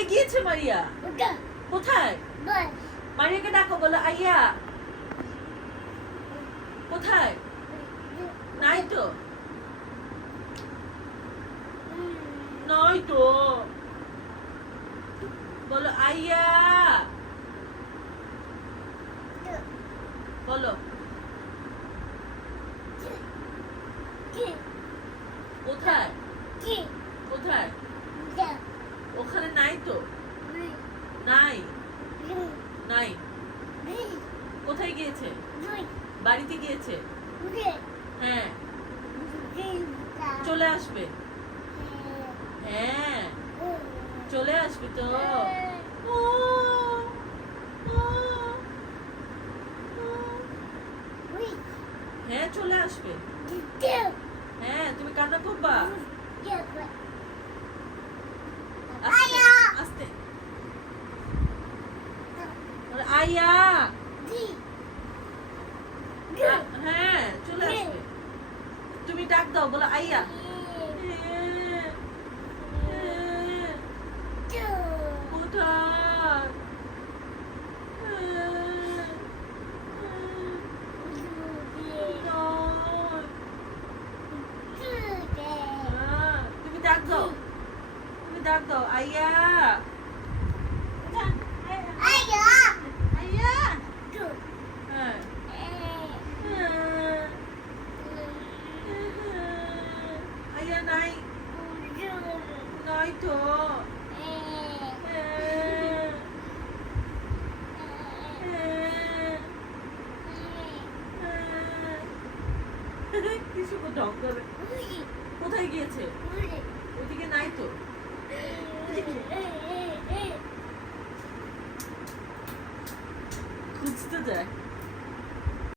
কোথায় গিয়েছে মারিয়া? কোথায়? মারিয়াকে ডাকো, বলো আইয়া। কোথায়? নাই তো, নাই তো, বলো আইয়া, বলো। কোথায়? কোথায়? ওখানে নাই তো, নাই, নাই। কোথায় গিয়েছে? বাড়িতে গিয়েছে। হ্যাঁ, চলে আসবে। হ্যাঁ, চলে আসবে তো। ও, ও, ও। হ্যাঁ, চলে আসবে। হ্যাঁ, তুমি কান্না করবা। আস্তে আস্তে, বলো, আইয়া। হ্যাঁ, চলে আসবে। তুমি ডাক দাও, বলো আইয়া। কোথায়? তুমি ডাক দাও, তুমি ডাক দাও আইয়া। আইয়া। হ্যাঁ, আইয়া নাই, নাই তো। কিছু ঢং করে। কোথায় গিয়েছে? ওদিকে নাই তো। খুঁজতে যায়।